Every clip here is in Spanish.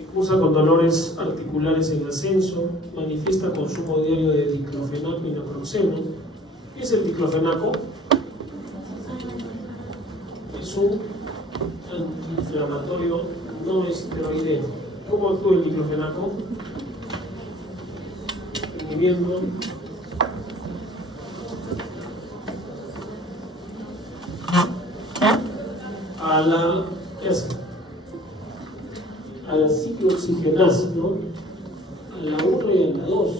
que cursa con dolores articulares en ascenso, manifiesta consumo diario de diclofenaco y naproxeno. ¿Qué es el diclofenaco? Es un antiinflamatorio no esteroideo. ¿Cómo actúa el diclofenaco? Inhibiendo a la, ¿qué hace? A la ciclooxigenasa, ¿no? A la 1 y a la 2.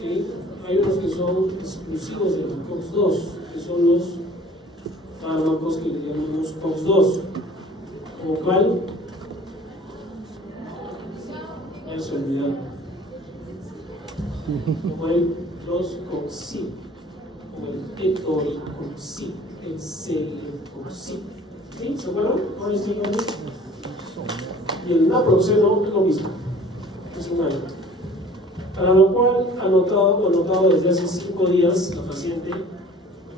¿Sí? Hay unos que son exclusivos de la COX-2, que son los fármacos que le llamamos COX-2. ¿Como cuál? Ya se olvidaron. Como el 2-coxib, como el etoricoxib, el celecoxib. ¿Sí? ¿Se acuerdan? ¿Cuál es el nombre? Y el naproxeno es lo mismo, es un aire. Para lo cual anotado desde hace 5 días la paciente,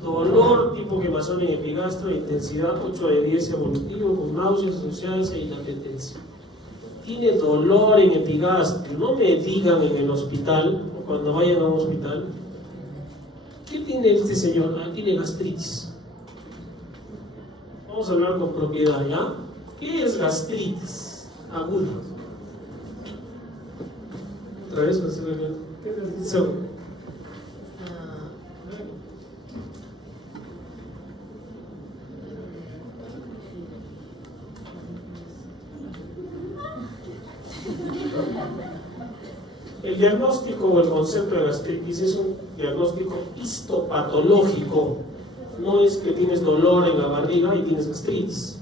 dolor tipo quemazón en epigastro, intensidad 8 de 10 evolutivo, con náuseas asociadas e inapetencia. Tiene dolor en epigastro, no me digan en el hospital o cuando vayan a un hospital, ¿qué tiene este señor? Ah, tiene gastritis. Vamos a hablar con propiedad, ¿ya? ¿Qué es gastritis aguda? Otra vez, ¿qué es gastritis aguda? El diagnóstico o el concepto de gastritis es un diagnóstico histopatológico. No es que tienes dolor en la barriga y tienes gastritis.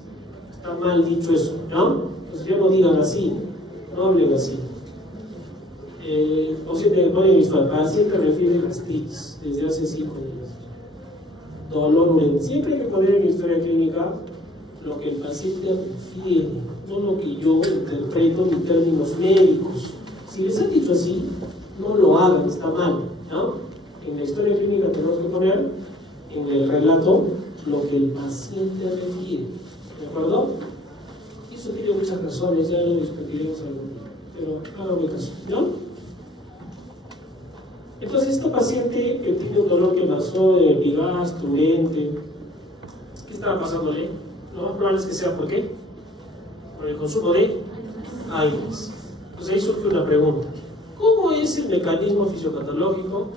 Está mal dicho eso, ¿no? Entonces ya no digan así, no hablen así. O sea, el paciente refiere gastritis desde hace 5 días. Dolor mental. Siempre hay que poner en la historia clínica lo que el paciente refiere, no lo que yo interpreto en términos médicos. Si les han dicho así, no lo hagan, está mal, ¿no? En la historia clínica tenemos que poner en el relato lo que el paciente refiere, ¿de acuerdo? Y eso tiene muchas razones, ya lo discutiremos algún día, pero háganme caso, ¿no? Entonces, esta paciente que tiene un dolor que pasó de epigastro, mente, ¿qué estaba pasándole? Lo más probable es que sea ¿por qué? Por el consumo de aires. Entonces ahí surge una pregunta. ¿Cómo es el mecanismo fisiopatológico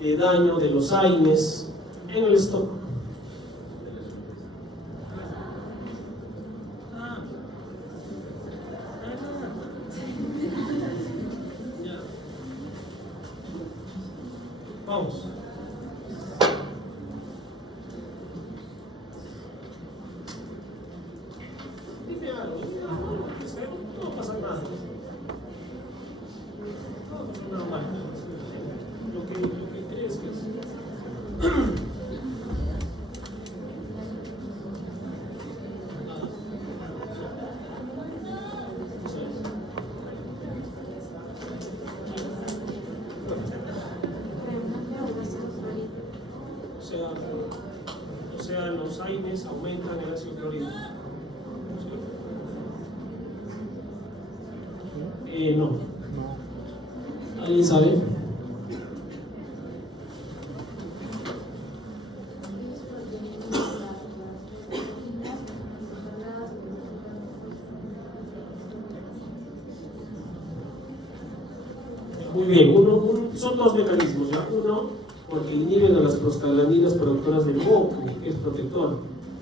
de daño de los AINES en el estómago? Vamos. Dime algo, no va a pasar nada. No va a pasar nada mal. Lo que crees que es. O sea, los AINES aumentan el ácido clorhídrico. No. ¿Alguien sabe? Muy bien, son dos mecanismos, ¿ya? Uno, porque inhiben a las prostaglandinas productoras de moco, que es protectora.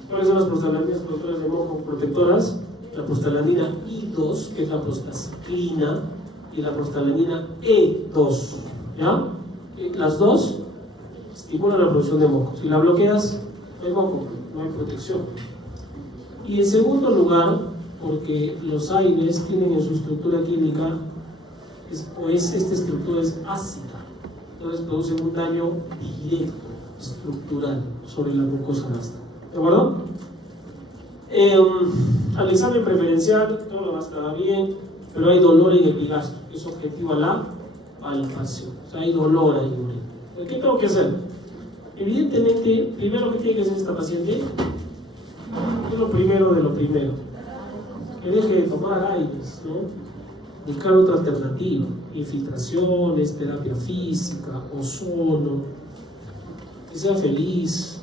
¿Cuáles son las prostaglandinas productoras de moco protectoras? La prostaglandina I2, que es la prostaciclina, y la prostaglandina E2, ¿ya? Las dos estimulan la producción de moco. Si la bloqueas, no hay moco, no hay protección. Y en segundo lugar, porque los AINES tienen en su estructura química, esta estructura es ácida, entonces producen un daño directo, estructural, sobre la mucosa gástrica. ¿De acuerdo? Al examen preferencial, todo va a estar bien, pero hay dolor en el epigastro, que es objetivo a la palpación. O sea, hay dolor ahí. ¿Qué tengo que hacer? Evidentemente, primero, ¿qué tiene que hacer esta paciente? Es lo primero de lo primero. Que deje de tomar aires, ¿no? buscar otra alternativa, infiltraciones, terapia física, ozono, que sea feliz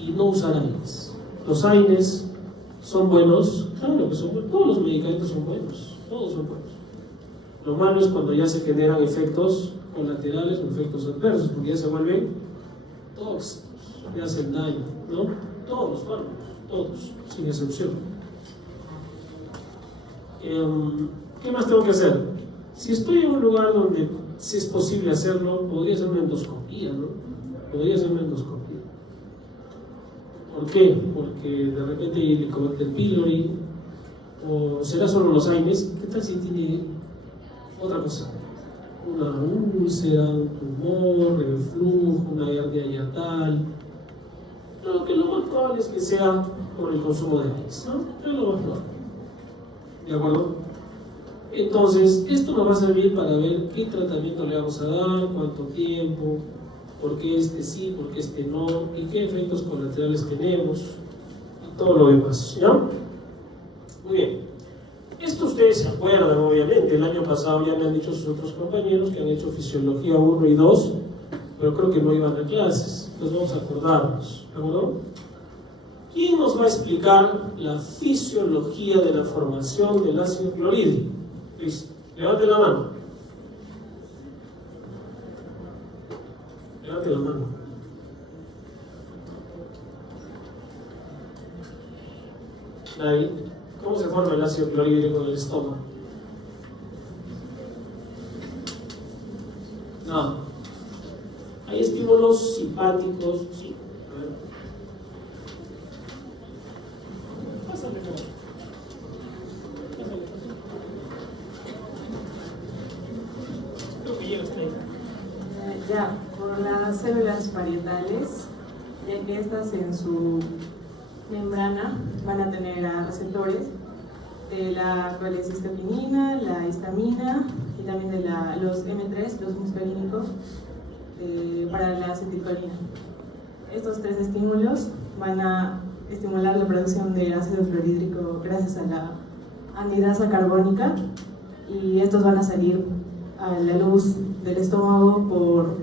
y no usar AINES. Los AINES son buenos, claro que son buenos, todos los medicamentos son buenos, todos son buenos. Lo malo es cuando ya se generan efectos colaterales o efectos adversos, porque ya se vuelven tóxicos, ya hacen daño, ¿no? Todos los fármacos, todos, sin excepción. ¿Qué más tengo que hacer? Si estoy en un lugar donde si es posible hacerlo, podría ser una endoscopía, ¿no? Podría ser una endoscopía. ¿Por qué? Porque de repente hay Helicobacter pylori, o será solo los AINES. ¿Qué tal si tiene otra cosa? Una úlcera, un tumor, reflujo, una hernia hiatal. Lo que lo más probable es que sea por el consumo de AINES, ¿no? Es lo más probable. ¿De acuerdo? Entonces, esto nos va a servir para ver qué tratamiento le vamos a dar, cuánto tiempo, por qué este sí, por qué este no, y qué efectos colaterales tenemos, y todo lo demás, ¿ya? Muy bien. Esto ustedes se acuerdan, obviamente. El año pasado ya me han dicho sus otros compañeros que han hecho Fisiología 1 y 2, pero creo que no iban a clases. Entonces vamos a acordarnos, ¿de acuerdo? ¿Quién nos va a explicar la fisiología de la formación del ácido clorhídrico? Listo. Levante la mano. Levante la mano. Nadie. ¿Cómo se forma el ácido clorhídrico en el estómago? No. Hay estímulos simpáticos, sí. A ver. Pásale, creo que llega hasta ahí. Ya, por las células parietales, ya que estas en su membrana van a tener a receptores de la cual es histamina, la histamina y también de los M3, los muscarínicos, para la acetilcolina. Estos tres estímulos van a estimular la producción de ácido clorhídrico gracias a la anhidasa carbónica, y estos van a salir a la luz del estómago por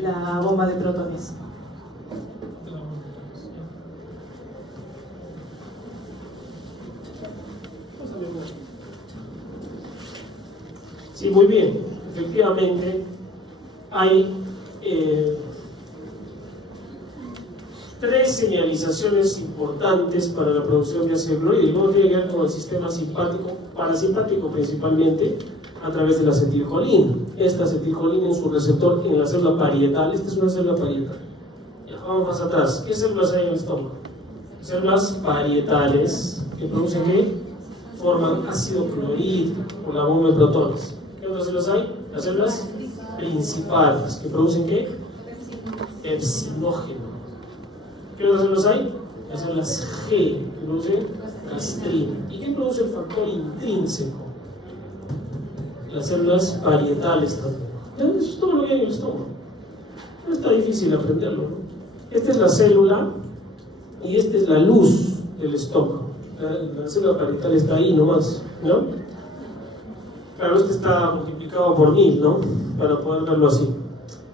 la bomba de protones. Sí, muy bien. Efectivamente, hay tres señalizaciones importantes para la producción de ácido clorhídrico. Uno tiene que ver con el sistema simpático, parasimpático principalmente, a través de la acetilcolina. Esta acetilcolina en su receptor en la célula parietal. Esta es una célula parietal. Ya, vamos más atrás. ¿Qué células hay en el estómago? Células parietales que producen ¿qué? Forman ácido clorhídrico por la bomba de protones. ¿Qué otras células hay? Las células principales que producen ¿qué? Epsinógeno. ¿Qué otras células hay? Las células G que producen gastrina. ¿Y qué produce el factor intrínseco? Las células parietales también. Eso es todo lo que hay en el estómago. No está difícil aprenderlo, ¿no? Esta es la célula y esta es la luz del estómago. La célula parietal está ahí nomás, ¿no? Claro, este está multiplicado por 1000, ¿no? Para poder verlo así.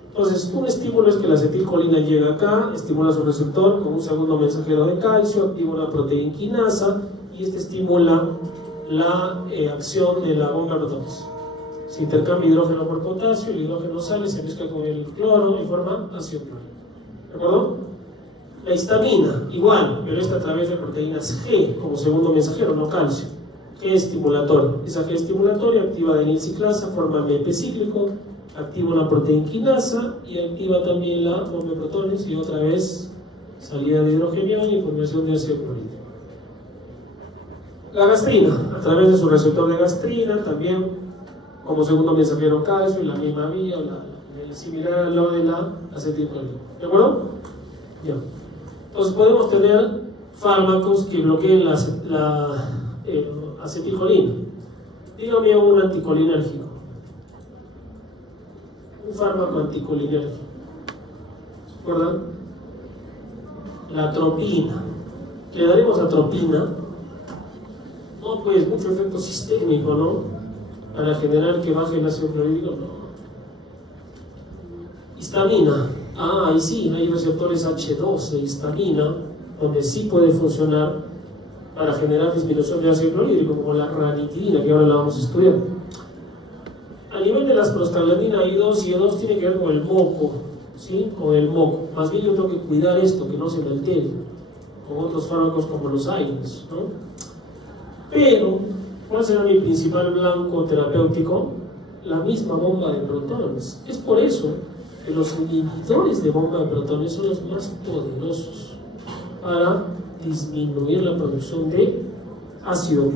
Entonces, un estímulo es que la acetilcolina llega acá, estimula su receptor con un segundo mensajero de calcio, activa una proteína quinasa y este estimula la acción de la bomba de protones. Se intercambia hidrógeno por potasio, el hidrógeno sale, se mezcla con el cloro y forma ácido clorhídrico. ¿De acuerdo? La histamina, igual, pero esta a través de proteínas G como segundo mensajero, no calcio. G estimulatoria. Esa G estimulatoria activa adenilciclasa, forma MP cíclico, activa una proteína quinasa y activa también la bomba de protones y otra vez salida de hidrogeno y formación de ácido clorhídrico. La gastrina, a través de su receptor de gastrina, también como segundo mensajero calcio, y la misma vía, similar a lo de la acetilcolina. ¿De acuerdo? Ya. Entonces podemos tener fármacos que bloqueen la acetilcolina. Dígame un anticolinérgico. Un fármaco anticolinérgico. ¿Se acuerdan? La atropina. Le daremos atropina. No, pues mucho efecto sistémico, ¿no? para generar que baje el ácido clorhídrico? No. Histamina. Ahí sí, hay receptores H2 de histamina, donde sí puede funcionar para generar disminución de ácido clorhídrico, como la ranitidina, que ahora la vamos a estudiar. A nivel de las prostaglandina I2 y E2 tiene que ver con el moco, ¿sí? Con el moco. Más bien yo tengo que cuidar esto, que no se me altere, con otros fármacos como los AINES, ¿no? Pero, ¿cuál será mi principal blanco terapéutico? La misma bomba de protones. Es por eso que los inhibidores de bomba de protones son los más poderosos para disminuir la producción de ácido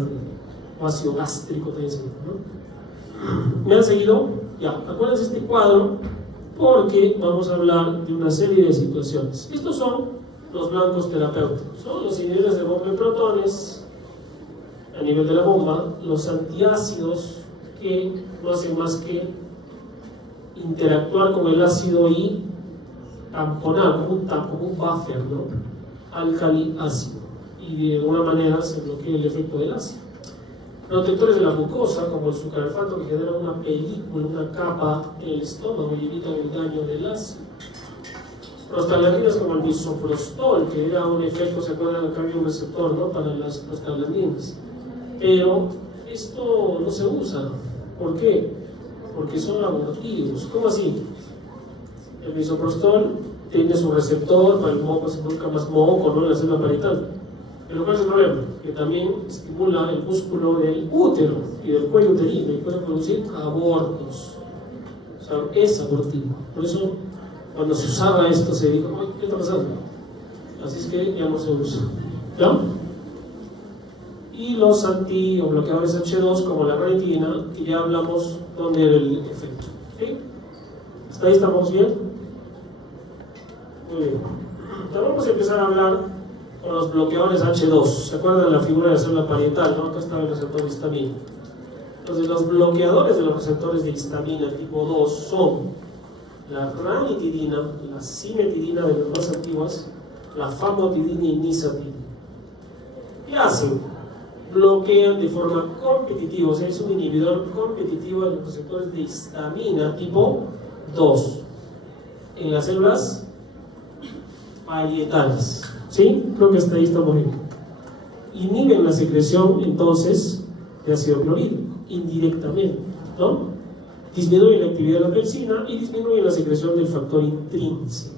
o ácido gástrico también se llama, ¿no? ¿Me han seguido? Ya, acuérdense este cuadro porque vamos a hablar de una serie de situaciones. Estos son los blancos terapéuticos, son los inhibidores de bomba de protones a nivel de la bomba, los antiácidos que no hacen más que interactuar con el ácido y tamponar como un buffer, ¿no? Álcali ácido, y de alguna manera se bloquea el efecto del ácido. Protectores de la mucosa, como el sucralfato, que genera una película, una capa en el estómago y evitan el daño del ácido. Prostaglandinas como el misoprostol, que era un efecto, ¿se acuerdan? Acá había un receptor, ¿no? Para las prostaglandinas. Pero esto no se usa. ¿Por qué? Porque son abortivos. ¿Cómo así? El misoprostol tiene su receptor para el moco, se busca más moco, ¿no? En la célula parietal. Pero ¿cuál es el problema? Que también estimula el músculo del útero y del cuello uterino y puede producir abortos. O sea, es abortivo. Por eso, cuando se usaba esto, se dijo, ¿qué está pasando? Así es que ya no se usa. ¿Ya? Y los anti o bloqueadores H2, como la ranitidina, que ya hablamos dónde era el efecto. ¿Sí? ¿Hasta ahí estamos bien? Muy bien. Ahora vamos a empezar a hablar con los bloqueadores H2. ¿Se acuerdan de la figura de la célula parietal, ¿no? Acá está el receptor de histamina. Entonces, los bloqueadores de los receptores de histamina tipo 2 son la ranitidina, la cimetidina de las más antiguas, la famotidina y nisatidina. ¿Qué hacen? Bloquean de forma competitiva, o sea, es un inhibidor competitivo de los receptores de histamina tipo 2 en las células parietales. ¿Sí? Creo que hasta ahí estamos bien. Inhiben la secreción, entonces, de ácido clorhídrico, indirectamente, ¿no? Disminuyen la actividad de la pepsina y disminuyen la secreción del factor intrínseco.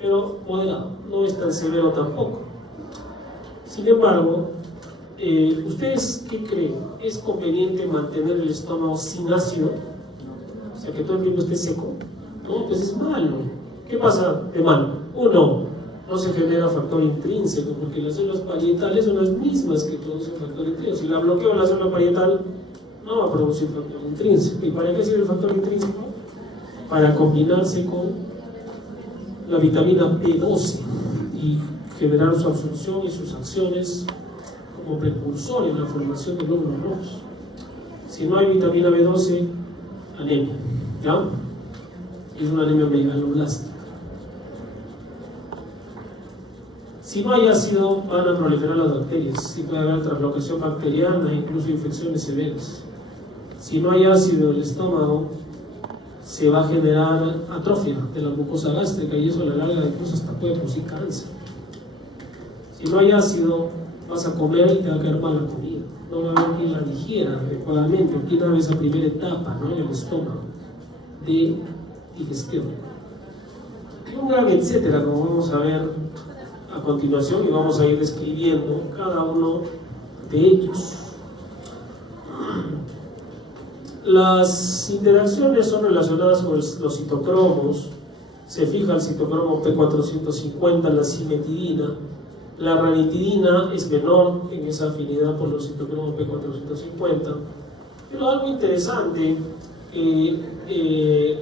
Pero moderado, no es tan severo tampoco. Sin embargo, ¿ustedes qué creen? ¿Es conveniente mantener el estómago sin ácido? O sea, que todo el tiempo esté seco. No, pues es malo. ¿Qué pasa de malo? Uno, no se genera factor intrínseco, porque las células parietales son las mismas que producen factor intrínseco. Si la bloqueo la célula parietal, no va a producir factor intrínseco. ¿Y para qué sirve el factor intrínseco? Para combinarse con la vitamina B12 y generar su absorción y sus acciones como precursor en la formación de glóbulos rojos. Si no hay vitamina B12, anemia, ¿ya? Es una anemia megaloblástica. Si no hay ácido, van a proliferar las bacterias y puede haber translocación bacteriana e incluso infecciones severas. Si no hay ácido en el estómago, se va a generar atrofia de la mucosa gástrica y eso a la larga incluso hasta puede producir cáncer. Si no hay ácido, vas a comer y te va a caer mal la comida. No va a haber quien la digiera adecuadamente, o quien haga esa primera etapa, ¿no? En el estómago de digestión. Y un gran etcétera, como vamos a ver a continuación, y vamos a ir describiendo cada uno de ellos. Las interacciones son relacionadas con los citocromos. Se fija el citocromo P450, la cimetidina. La ranitidina es menor en esa afinidad por los citocromos P450. Pero algo interesante,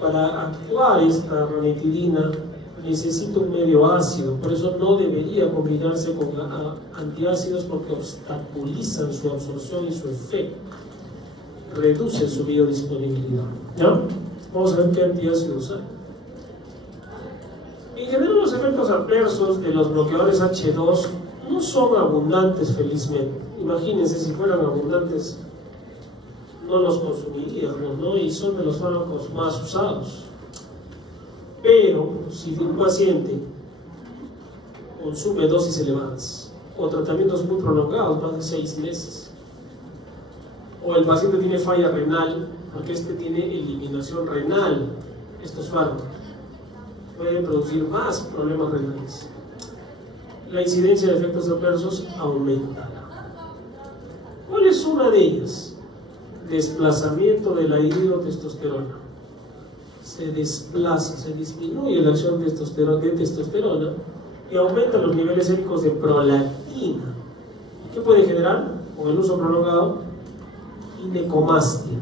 para actuar esta ranitidina necesita un medio ácido, por eso no debería combinarse con antiácidos porque obstaculizan su absorción y su efecto, reducen su biodisponibilidad. ¿Ya? Vamos a ver qué antiácidos hay. En general, los efectos adversos de los bloqueadores H2 no son abundantes, felizmente. Imagínense si fueran abundantes, no los consumiríamos, ¿no? Y son de los fármacos más usados. Pero si un paciente consume dosis elevadas o tratamientos muy prolongados, más de 6 meses, o el paciente tiene falla renal, porque tiene eliminación renal, estos fármacos pueden producir más problemas renales. La incidencia de efectos adversos aumentará. ¿Cuál es una de ellas? Desplazamiento de la hidrotestosterona. Se desplaza, se disminuye la acción de testosterona y aumenta los niveles séricos de prolactina. ¿Qué puede generar? Con el uso prolongado, ginecomastia,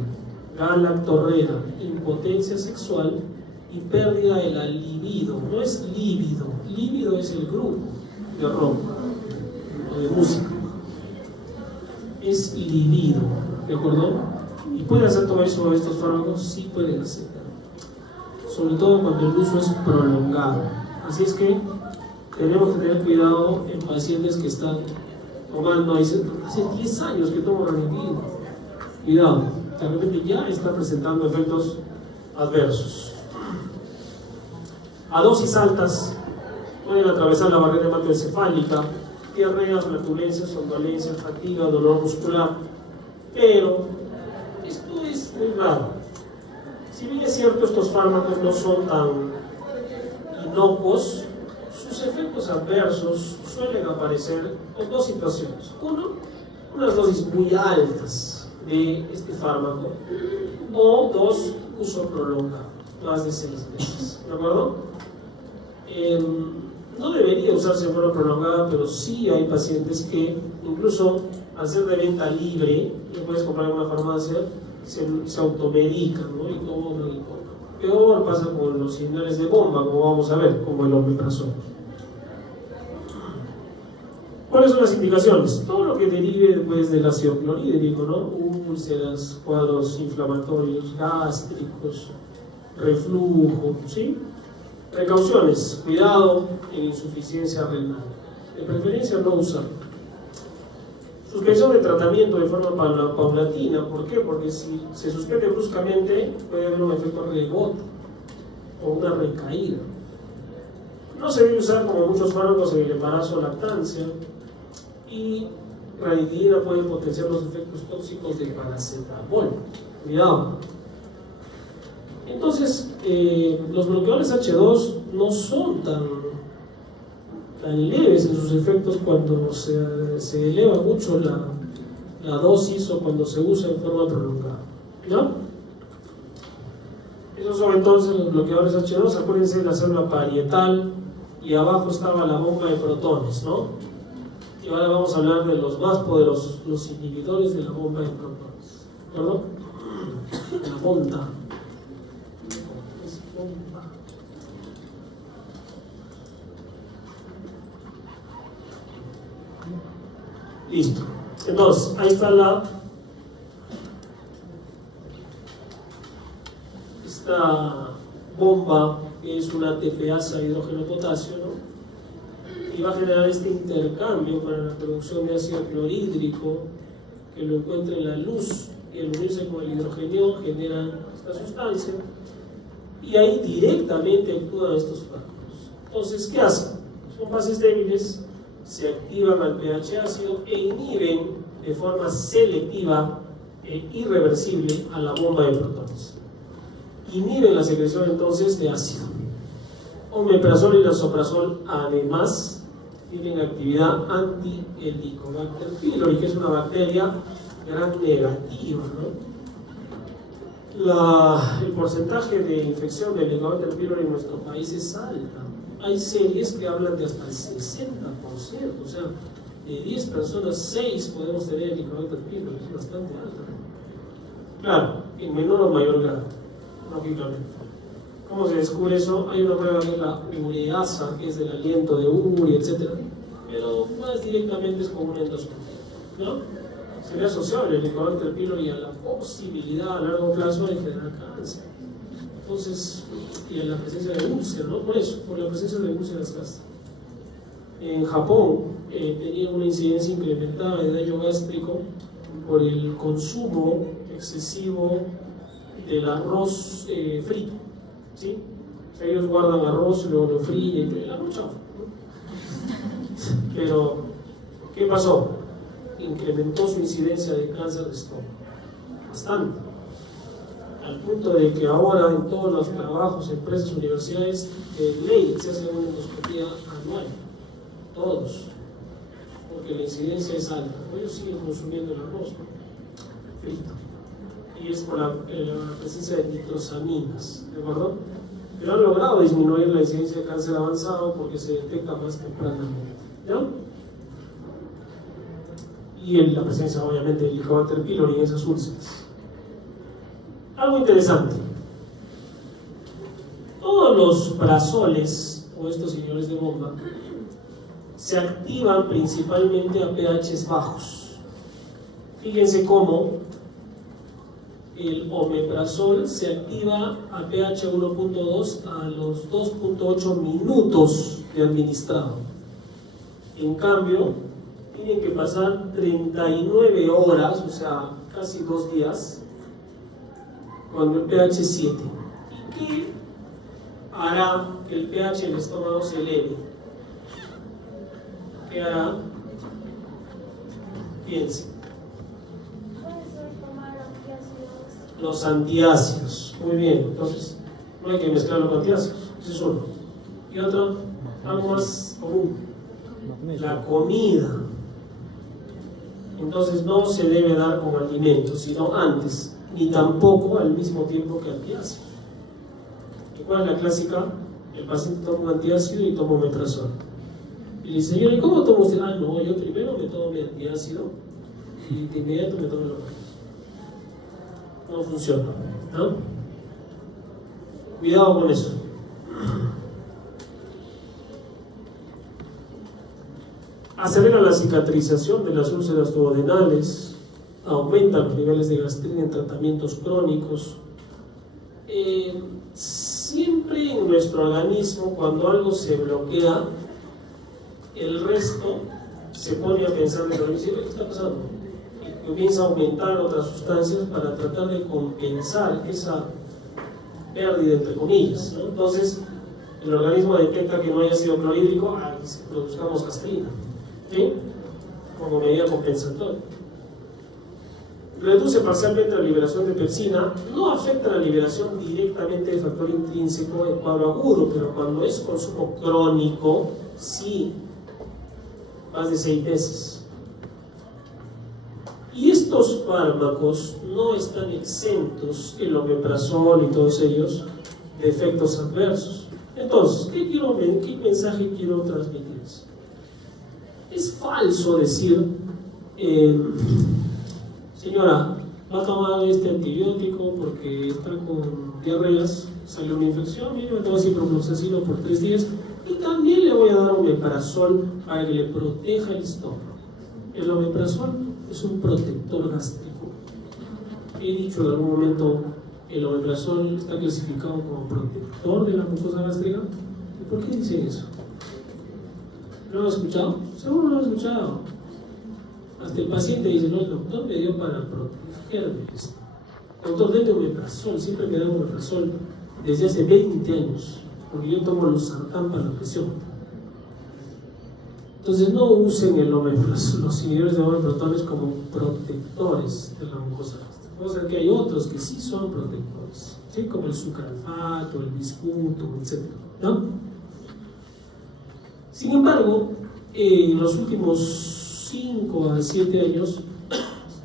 galactorrea, impotencia sexual y pérdida de la libido. No es líbido, líbido es el grupo de rock o de música. Es libido, ¿de acuerdo? ¿Y pueden hacer todo eso estos fármacos? Sí pueden hacer, sobre todo cuando el uso es prolongado. Así es que tenemos que tener cuidado en pacientes que están tomando, hace 10 años que tomo ranitidina. Cuidado, de repente ya está presentando efectos adversos. A dosis altas pueden atravesar la barrera hematoencefálica, diarrea, flatulencia, somnolencia, fatiga, dolor muscular, pero esto es muy raro. Si bien es cierto, estos fármacos no son tan inocuos, sus efectos adversos suelen aparecer con dos situaciones. Uno, unas dosis muy altas de este fármaco, o dos, uso prolongado, más de 6 meses. ¿De acuerdo? No debería usarse de forma prolongada, pero sí hay pacientes que, incluso al ser de venta libre, lo puedes comprar en una farmacia, se automedican, ¿no? Y toman y toman. Peor pasa con los inhibidores de bomba, como vamos a ver, como el omeprazol. ¿Cuáles son las indicaciones? Todo lo que derive después del ácido clorhídrico, ¿no? Úlceras, cuadros inflamatorios, gástricos, reflujo, ¿sí? Precauciones, cuidado en insuficiencia renal. De preferencia no usar. Suspensión de tratamiento de forma paulatina. ¿Por qué? Porque si se suspende bruscamente puede haber un efecto rebote o una recaída. No se debe usar como muchos fármacos en el embarazo o lactancia, y ranitidina puede potenciar los efectos tóxicos de paracetamol. Cuidado. Entonces, los bloqueadores H2 no son tan leves en sus efectos cuando se eleva mucho la dosis o cuando se usa en forma prolongada, ¿no? Esos son entonces los bloqueadores H2. Acuérdense de la célula parietal, y abajo estaba la bomba de protones, ¿no? Y ahora vamos a hablar de los más poderosos, los inhibidores de la bomba de protones, ¿de acuerdo? La monta. Listo. Entonces, ahí está esta bomba, que es una ATPasa hidrógeno potasio, ¿no? Y va a generar este intercambio para la producción de ácido clorhídrico, que lo encuentra en la luz, y al unirse con el hidrogeno genera esta sustancia, y ahí directamente actúan estos fármacos. Entonces, ¿qué hacen? Son fases débiles, se activan al pH ácido e inhiben de forma selectiva e irreversible a la bomba de protones. Inhiben la secreción entonces de ácido. Omeprazol y lansoprazol además tienen actividad anti-Helicobacter pylori, que es una bacteria gran negativa, ¿no? El porcentaje de infección de Helicobacter pylori en nuestro país es alta. Hay series que hablan de hasta el 60%, o sea, de 10 personas, 6 podemos tener Helicobacter pylori, es bastante alta. Claro, en menor o mayor grado, lógicamente. ¿Cómo se descubre eso? Hay una prueba que es la ureasa, que es del aliento de urea, etc. Pero más directamente es como una endoscopia, ¿no? Se ve asociado el Helicobacter pylori a la posibilidad a largo plazo de generar cáncer. Entonces, y a la presencia de úlceras, ¿no? Por eso, por la presencia de úlceras gástricas. En Japón tenía una incidencia incrementada de daño gástrico por el consumo excesivo del arroz frito, ¿sí? O sea, ellos guardan arroz, luego lo fríen y el arroz chao, ¿no? Pero, ¿qué pasó? Incrementó su incidencia de cáncer de estómago bastante, al punto de que ahora en todos los trabajos, empresas, universidades, de ley se hace una endoscopía anual, todos, porque la incidencia es alta. Ellos siguen consumiendo el arroz, ¿no? Frito, y es por la presencia de nitrosaminas, ¿de acuerdo? Pero han logrado disminuir la incidencia de cáncer avanzado porque se detecta más tempranamente, ¿no? Y la presencia, obviamente, del Helicobacter pylori en esas úlceras. Algo interesante. Todos los prazoles, o estos señores de bomba, se activan principalmente a pHs bajos. Fíjense cómo el omeprazol se activa a pH 1.2 a los 2.8 minutos de administrado. En cambio, tienen que pasar 39 horas, o sea, casi 2 días, cuando el pH es 7. ¿Y qué hará que el pH en el estómago se eleve? ¿Qué hará? Piensen. Los antiácidos. Muy bien, entonces no hay que mezclarlo con antiácidos. Ese es uno. Y otro, algo más común, la comida. Entonces no se debe dar como alimento, sino antes, ni tampoco al mismo tiempo que antiácido. ¿Y cuál es la clásica? El paciente toma un antiácido y toma omeprazol. Y le dice, señor, ¿y cómo toma usted? Ah, no, yo primero me tomo mi antiácido y de inmediato me tomo el omeprazol. No funciona, ¿no? Cuidado con eso. Acelera la cicatrización de las úlceras duodenales, aumenta los niveles de gastrina en tratamientos crónicos. Siempre en nuestro organismo, cuando algo se bloquea, el resto se pone a pensar en lo mismo. ¿Qué está pasando? Y comienza a aumentar otras sustancias para tratar de compensar esa pérdida, entre comillas, ¿no? Entonces, el organismo detecta que no haya sido clorhídrico, produzcamos gastrina, ¿sí? Como medida compensatoria. Reduce parcialmente la liberación de pepsina, no afecta la liberación directamente del factor intrínseco en cuadro agudo, pero cuando es consumo crónico, sí, más de 6 meses. Y estos fármacos no están exentos, el omeprazol y todos ellos, de efectos adversos. Entonces, ¿qué mensaje quiero transmitirles? Es falso decir, señora, va a tomar este antibiótico porque está con diarreas, salió una infección, mire, me tomo ciprofloxacino por 3 días y también le voy a dar omeprazol para que le proteja el estómago. El omeprazol es un protector gástrico. He dicho en algún momento, el omeprazol está clasificado como protector de la mucosa gástrica. ¿Y por qué dicen eso? ¿No lo han escuchado? Seguro no lo han escuchado. Hasta el paciente dice, no, el doctor me dio para protegerme esto. Doctor, denme omeprazol, siempre me da omeprazol desde hace 20 años, porque yo tomo los sartán para la presión. Entonces no usen el omeprazol, los inhibidores de omeprazoles como protectores de la mucosa gástrica. Vamos a ver que hay otros que sí son protectores, ¿sí? Como el sucralfato, el bismuto, etc., ¿no? Sin embargo, en los últimos 5 a 7 años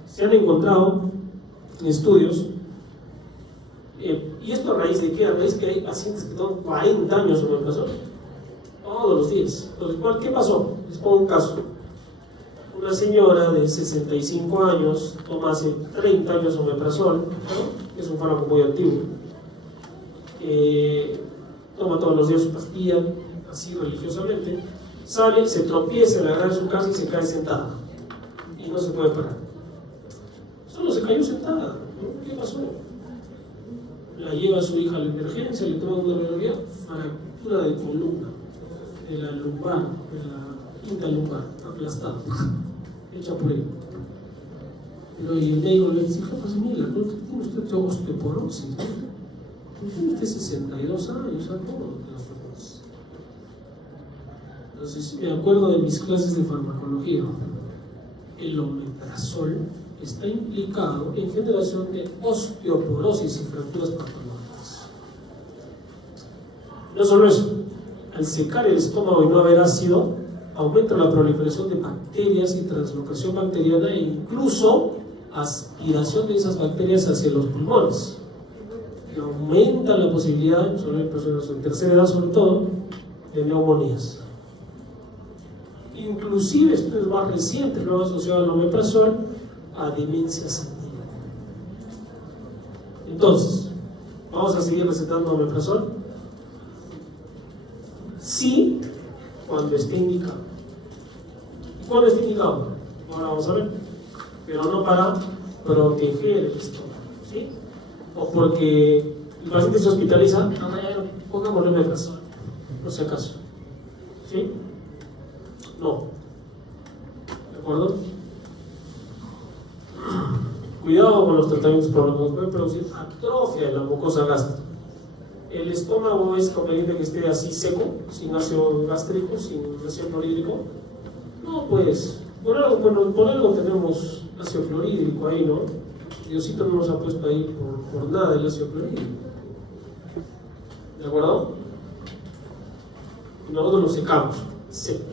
se han encontrado estudios, y esto a raíz de qué? A raíz que hay pacientes que toman 40 años omeprazol todos los días. Entonces, ¿qué pasó? Les pongo un caso. Una señora de 65 años toma hace 30 años omeprazol, ¿no? Es un fármaco muy antiguo. Toma todos los días su pastilla, así religiosamente. Sale, se tropieza, la agarra en su casa y se cae sentada. Y no se puede parar. Solo se cayó sentada, ¿no? ¿Qué pasó? La lleva a su hija a la emergencia, le toma una radiografía, fractura de columna, de la lumbar, de la quinta lumbar, aplastada, hecha por él. Pero y el médico le dice, capaz, mira, ¿no tiene usted osteoporosis? ¿No? Tiene usted 62 años, ¿sabes cómo? Entonces, me acuerdo de mis clases de farmacología. El omeprazol está implicado en generación de osteoporosis y fracturas patológicas. No solo eso, al secar el estómago y no haber ácido, aumenta la proliferación de bacterias y translocación bacteriana e incluso aspiración de esas bacterias hacia los pulmones. Y aumenta la posibilidad, sobre personas en tercera edad sobre todo, de neumonías. Inclusive estudios más recientes lo han asociado al omeprazol a demencia senil. Entonces, ¿vamos a seguir recetando omeprazol? Sí, cuando esté indicado. ¿Y cuándo esté indicado? Ahora vamos a ver. Pero no para proteger el estómago, ¿sí? O porque el paciente se hospitaliza, pongámosle omeprazol, por si acaso, ¿sí? No. ¿De acuerdo? Cuidado con los tratamientos prolongados, pueden producir atrofia de la mucosa gástrica. El estómago es conveniente que esté así seco, sin ácido gástrico, sin ácido clorhídrico. No, pues, por algo tenemos ácido clorhídrico ahí, ¿no? Diosito no nos ha puesto ahí por nada el ácido clorhídrico. ¿De acuerdo? Y nosotros lo secamos, seco.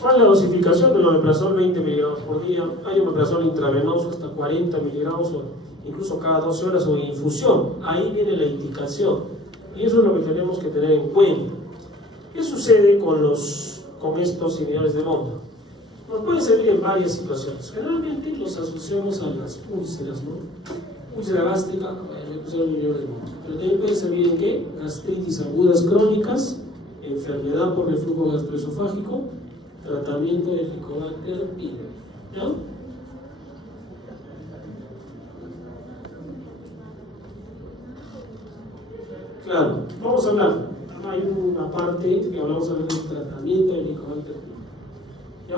¿Cuál es la dosificación del omeprazol? 20 miligramos por día. Hay omeprazol intravenoso hasta 40 miligramos o incluso cada 12 horas o infusión. Ahí viene la indicación. Y eso es lo que tenemos que tener en cuenta. ¿Qué sucede con estos inhibidores de bomba? Nos pueden servir en varias situaciones. Generalmente los asociamos a las úlceras, ¿no? Úlcera gástrica, el inhibidor de bomba. Pero también puede servir en ¿qué? Gastritis agudas crónicas, enfermedad por reflujo gastroesofágico, tratamiento de Helicobacter pylori, ¿no? Claro, vamos a hablar. Hay una parte que hablamos del tratamiento de Helicobacter pylori, ¿ya?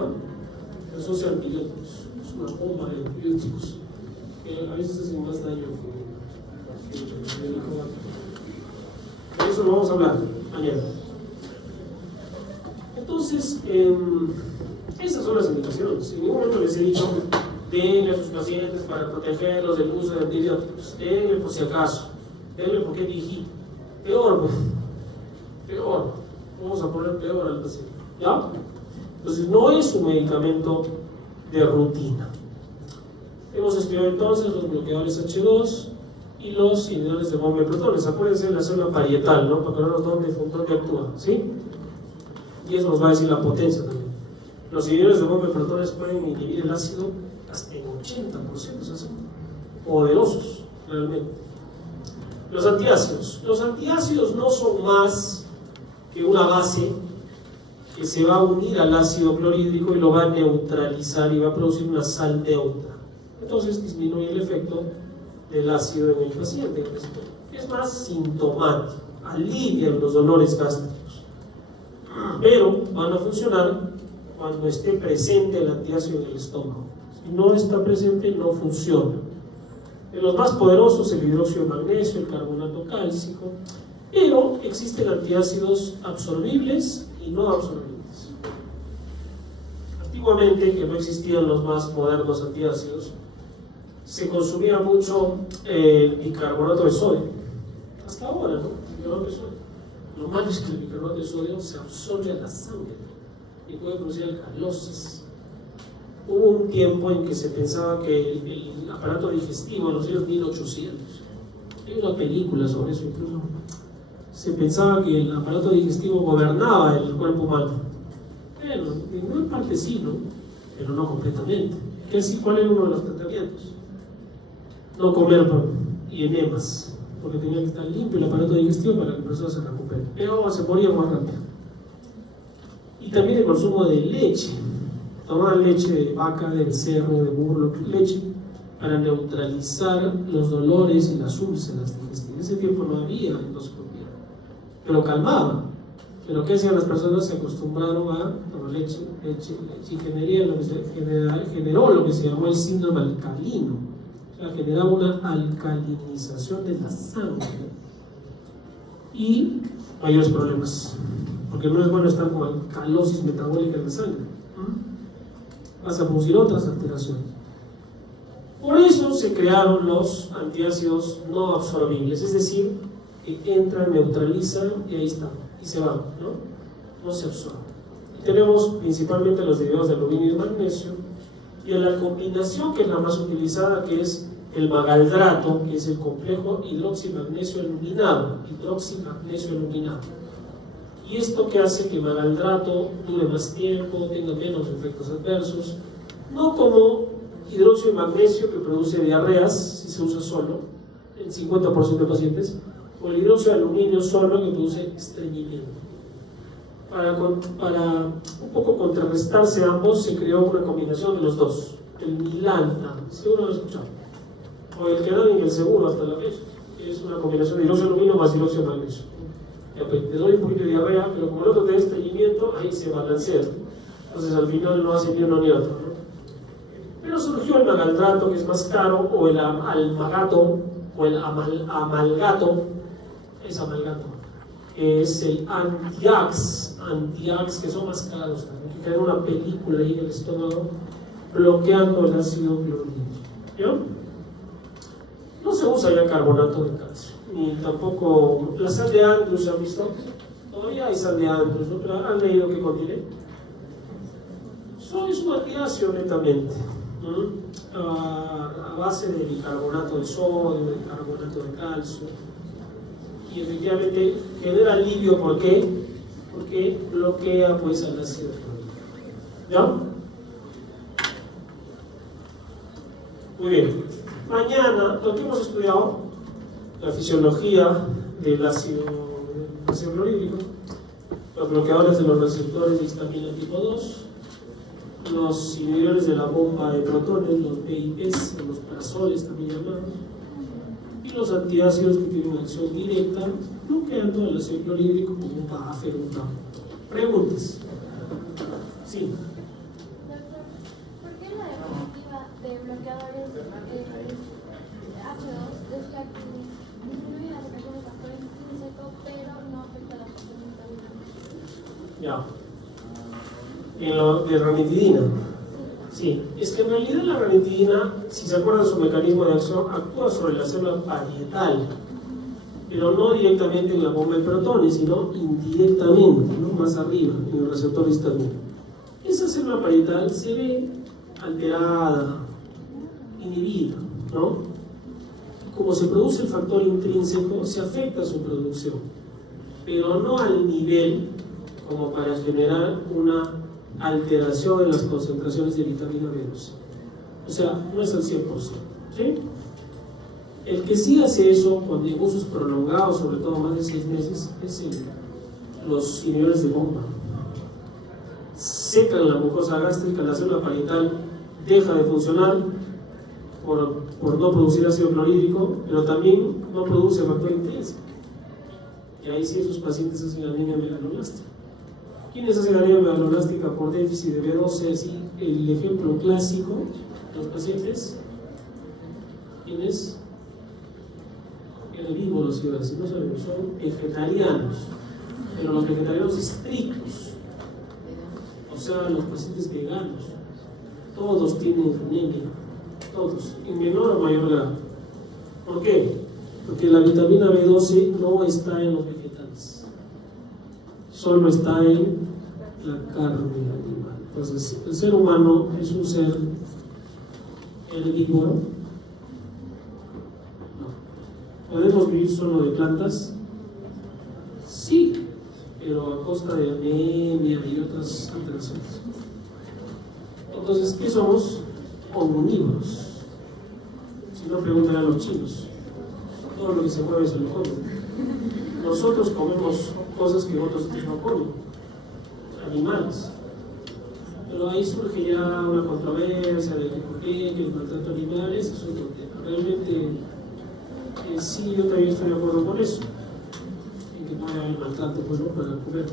Eso son antibióticos, es una bomba de antibióticos que a veces hacen más daño que el Helicobacter. De eso lo vamos a hablar mañana. Entonces, esas son las indicaciones. En ningún momento les he dicho, denle a sus pacientes para protegerlos del uso de antibióticos. Denle por si acaso. Denle porque dije. Peor. Vamos a poner peor al paciente. ¿Ya? Entonces, no es un medicamento de rutina. Hemos estudiado entonces los bloqueadores H2 y los inhibidores de bomba de protones. Acuérdense de la célula parietal, ¿no? Para vernos dónde actúa, ¿sí? Y eso nos va a decir la potencia también. Los inhibidores de bomba de protones pueden inhibir el ácido hasta en 80%, o sea, son poderosos realmente. Los antiácidos no son más que una base que se va a unir al ácido clorhídrico y lo va a neutralizar y va a producir una sal neutra. Entonces disminuye el efecto del ácido en el paciente. Es más sintomático, alivian los dolores gástricos. Pero van a funcionar cuando esté presente el antiácido en el estómago. Si no está presente, no funciona. De los más poderosos, el hidróxido de magnesio, el carbonato cálcico, pero existen antiácidos absorbibles y no absorbibles. Antiguamente, que no existían los más modernos antiácidos, se consumía mucho el bicarbonato de sodio. Hasta ahora, ¿no? Bicarbonato de sodio. Lo malo es que el bicarbonato de sodio se absorbe a la sangre y puede producir alcalosis. Hubo un tiempo en que se pensaba que el aparato digestivo en los años 1800, hay una película sobre eso incluso, se pensaba que el aparato digestivo gobernaba el cuerpo humano. Bueno, en gran parte sí, ¿no? Pero no completamente. ¿Cuál era uno de los tratamientos? No comer y enemas, porque tenía que estar limpio el aparato digestivo para que la persona se recupere. Pero se moría más rápido. Y también el consumo de leche. Tomar leche de vaca, de becerro, de burro, leche, para neutralizar los dolores y las úlceras digestivas. En ese tiempo no había endoscopia, pero calmaba. Pero ¿qué hacían las personas? Se acostumbraron a tomar leche. Ingeniería lo que generó lo que se llamó el síndrome alcalino. O sea, generaba una alcalinización de la sangre y mayores problemas, porque no es bueno estar con alcalosis metabólica en la sangre. Vas a producir otras alteraciones. Por eso se crearon los antiácidos no absorbibles, es decir, que entran, neutralizan y ahí están, y se van, no se absorben. Y tenemos principalmente los derivados de aluminio y de magnesio, y en la combinación que es la más utilizada, que es el magaldrato, que es el complejo hidroximagnesio aluminado, y esto que hace que el magaldrato dure más tiempo, tenga menos efectos adversos, no como hidróxido de magnesio que produce diarreas si se usa solo, el 50% de pacientes, o el hidróxido de aluminio solo que produce estreñimiento. Para un poco contrarrestarse ambos, se creó una combinación de los dos, el Milanta, seguro lo he escuchado, o el que dan en el seguro hasta la fecha, que es una combinación de hidróxido de aluminio más hidróxido de magnesio. Te doy un poquito de diarrea, pero como el otro te da estreñimiento, ahí se balancea. Entonces al final no hace ni uno ni otro, Pero surgió el magaldrato, que es más caro, o el almagato, o el amalgato, es el antiax, que son más caros también, que queda una película ahí en el estómago bloqueando el ácido clorhídrico. No se usa ya carbonato de calcio, ni tampoco la sal de Andrews. ¿Han visto? Todavía hay sal de Andrews, ¿no? Pero ¿han leído qué contiene? Es un antiácido netamente, a base de bicarbonato de sodio, de carbonato de calcio, y efectivamente genera alivio. ¿Por qué? Porque bloquea pues al ácido clorhídrico. ¿Ya? Muy bien. Mañana, lo que hemos estudiado, la fisiología del ácido clorhídrico, los bloqueadores de los receptores de histamina tipo 2, los inhibidores de la bomba de protones, los PIPs, los prazoles también llamados, y los antiácidos que tienen acción directa, bloqueando el ácido clorhídrico como un buffer, un TAM. ¿Preguntas? Sí. ¿Por qué la definitiva de bloqueadores H2 decía que disminuye la secreción de factor intrínseco, pero no afecta la función vitamina? Ya. En lo de ranitidina. Sí, es que en realidad la ranitidina, si se acuerdan su mecanismo de acción, actúa sobre la célula parietal, pero no directamente en la bomba de protones, sino indirectamente, más arriba, en el receptor histamínico. Esa célula parietal se ve alterada, inhibida, Como se produce el factor intrínseco, se afecta su producción, pero no al nivel como para generar una alteración en las concentraciones de vitamina B12. O sea, no es al 100%. ¿Sí? El que sí hace eso cuando hay usos prolongados, sobre todo más de 6 meses, es los inhibidores de bomba. Secan la mucosa gástrica, la célula parietal deja de funcionar por no producir ácido clorhídrico, pero también no produce factor intrínseco. Y ahí sí esos pacientes hacen anemia megalonástica. ¿Quiénes hacen anemia megalonástica por déficit de B12? Así, el ejemplo clásico, los pacientes, ¿quiénes? Herbívoros, no sabemos, son vegetarianos, pero los vegetarianos estrictos, o sea, los pacientes veganos, todos tienen anemia, todos, en menor o mayor grado. ¿Por qué? Porque la vitamina B12 no está en los vegetales, solo está en la carne animal. Entonces, el ser humano es un ser herbívoro. No. ¿Podemos vivir solo de plantas? Sí, pero a costa de anemia y otras alteraciones. Entonces, ¿qué somos? Omnívoros. Si no, preguntan a los chinos. Todo lo que se mueve se lo comen. Nosotros comemos cosas que otros no comen, animales. Pero ahí surge ya una controversia de que por qué, que el maltrato animal es otro tema. Realmente, sí, yo también estoy de acuerdo con eso, en que no haya maltrato para comer.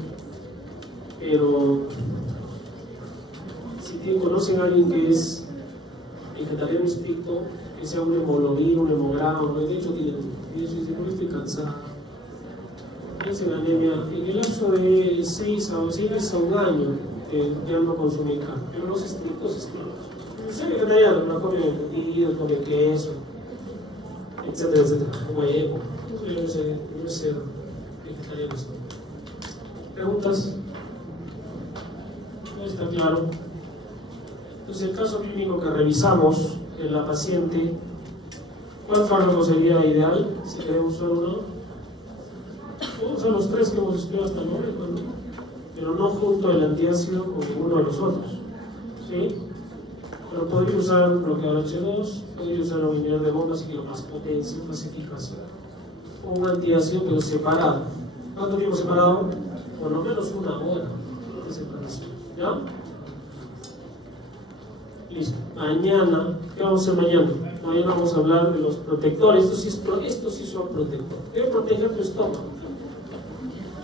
pero si conocen a alguien que es vegetariano estricto, que sea un hemoglobina, un hemogramo, de hecho tienen, y eso dice, no estoy cansado, piensen anemia, en el lapso de 6 meses a un año ya no consumen carne, pero los estrictos es que soy vegetariano, no come embutido, come queso, etcétera, etcétera, huevo, no sé ser vegetariano. ¿Preguntas? ¿No está claro? Entonces, el caso clínico que revisamos en la paciente, ¿cuál fármaco sería ideal si queremos usar uno? Vamos a los 3 que hemos estudiado hasta el momento, ¿no? Pero no junto el antiácido con ninguno de los otros, ¿sí? Pero podría usar un bloqueador H2, podría usar un inhibidor de bombas que tiene más potencia, más eficacia, o un antiácido pero separado. ¿Cuánto tiempo separado? Por lo menos 1 hora de separación, ¿ya? Listo. Mañana, ¿qué vamos a hacer mañana? Mañana vamos a hablar de los protectores. Estos sí son protectores. Debe proteger tu estómago.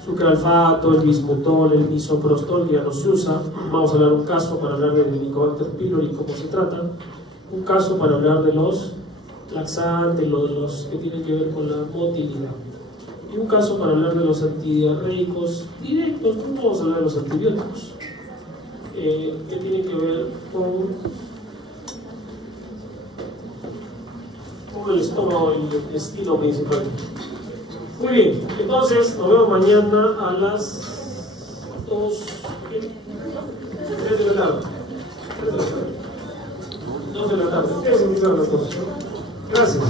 Sucralfato, el bismutol, el misoprostol, que ya no se usa. Vamos a hablar un caso para hablar del Helicobacter pylori y cómo se trata. Un caso para hablar de los laxantes, de los que tienen que ver con la motilidad. Y un caso para hablar de los antidiarreicos directos. No vamos a hablar de los antibióticos. Que tiene que ver con el estómago y el intestino principalmente. Muy bien, entonces nos vemos mañana a las 3 de la tarde. 2 de la tarde. Ustedes empiezan las cosas. Gracias.